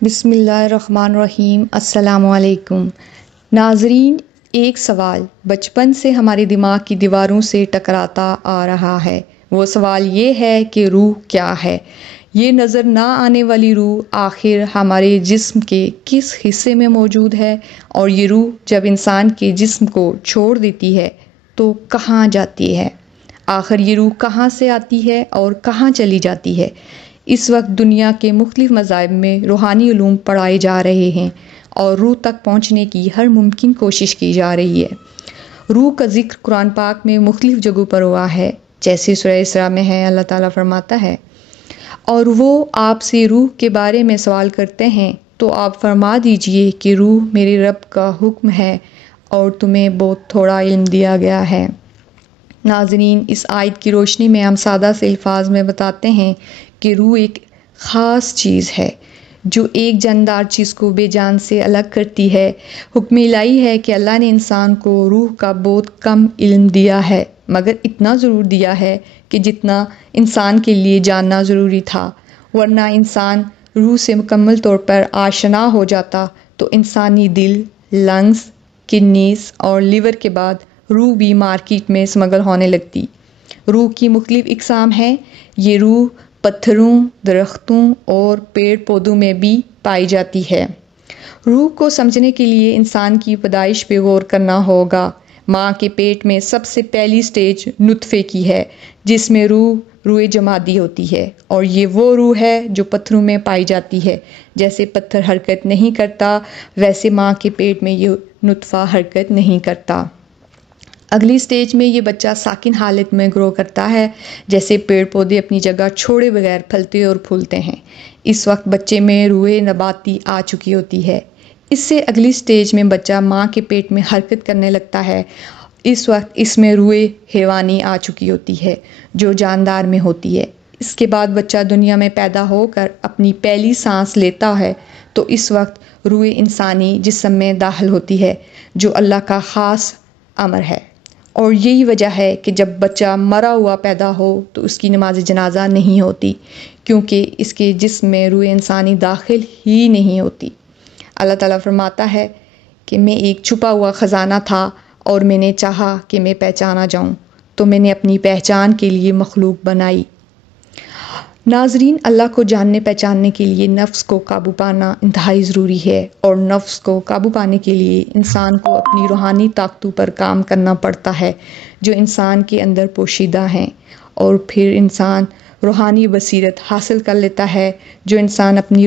بسم اللہ الرحمن الرحیم۔ السلام علیکم ناظرین، ایک سوال بچپن سے ہمارے دماغ کی دیواروں سے ٹکراتا آ رہا ہے۔ وہ سوال یہ ہے کہ روح کیا ہے؟ یہ نظر نہ آنے والی روح آخر ہمارے جسم کے کس حصے میں موجود ہے؟ اور یہ روح جب انسان کے جسم کو چھوڑ دیتی ہے تو کہاں جاتی ہے؟ آخر یہ روح کہاں سے آتی ہے اور کہاں چلی جاتی ہے؟ اس وقت دنیا کے مختلف مذاہب میں روحانی علوم پڑھائے جا رہے ہیں اور روح تک پہنچنے کی ہر ممکن کوشش کی جا رہی ہے۔ روح کا ذکر قرآن پاک میں مختلف جگہوں پر ہوا ہے، جیسے سورہ اسراء میں ہے۔ اللہ تعالیٰ فرماتا ہے، اور وہ آپ سے روح کے بارے میں سوال کرتے ہیں تو آپ فرما دیجئے کہ روح میرے رب کا حکم ہے اور تمہیں بہت تھوڑا علم دیا گیا ہے۔ ناظرین، اس آیت کی روشنی میں ہم سادہ سے الفاظ میں بتاتے ہیں کہ روح ایک خاص چیز ہے جو ایک جاندار چیز کو بے جان سے الگ کرتی ہے۔ حکم الہی ہے کہ اللہ نے انسان کو روح کا بہت کم علم دیا ہے، مگر اتنا ضرور دیا ہے کہ جتنا انسان کے لیے جاننا ضروری تھا، ورنہ انسان روح سے مکمل طور پر آشنا ہو جاتا تو انسانی دل، لنگز، کڈنیز اور لیور کے بعد روح بھی مارکیٹ میں اسمگل ہونے لگتی۔ روح کی مختلف اقسام ہیں۔ یہ روح پتھروں، درختوں اور پیڑ پودوں میں بھی پائی جاتی ہے۔ روح کو سمجھنے کے لیے انسان کی پیدائش پہ غور کرنا ہوگا۔ ماں کے پیٹ میں سب سے پہلی سٹیج نطفے کی ہے، جس میں روح جمادی ہوتی ہے، اور یہ وہ روح ہے جو پتھروں میں پائی جاتی ہے۔ جیسے پتھر حرکت نہیں کرتا، ویسے ماں کے پیٹ میں یہ نطفہ حرکت نہیں کرتا۔ اگلی سٹیج میں یہ بچہ ساکن حالت میں گرو کرتا ہے، جیسے پیڑ پودے اپنی جگہ چھوڑے بغیر پھلتے اور پھولتے ہیں۔ اس وقت بچے میں روح نباتی آ چکی ہوتی ہے۔ اس سے اگلی سٹیج میں بچہ ماں کے پیٹ میں حرکت کرنے لگتا ہے۔ اس وقت اس میں روح حیوانی آ چکی ہوتی ہے، جو جاندار میں ہوتی ہے۔ اس کے بعد بچہ دنیا میں پیدا ہو کر اپنی پہلی سانس لیتا ہے تو اس وقت روح انسانی جسم میں داخل ہوتی ہے، جو اللہ کا خاص امر ہے۔ اور یہی وجہ ہے کہ جب بچہ مرا ہوا پیدا ہو تو اس کی نماز جنازہ نہیں ہوتی، کیونکہ اس کے جسم میں روح انسانی داخل ہی نہیں ہوتی۔ اللہ تعالیٰ فرماتا ہے کہ میں ایک چھپا ہوا خزانہ تھا اور میں نے چاہا کہ میں پہچانا جاؤں تو میں نے اپنی پہچان کے لیے مخلوق بنائی۔ ناظرین، اللہ کو جاننے پہچاننے کے لیے نفس کو قابو پانا انتہائی ضروری ہے، اور نفس کو قابو پانے کے لیے انسان کو اپنی روحانی طاقتوں پر کام کرنا پڑتا ہے، جو انسان کے اندر پوشیدہ ہیں، اور پھر انسان روحانی بصیرت حاصل کر لیتا ہے، جو انسان اپنی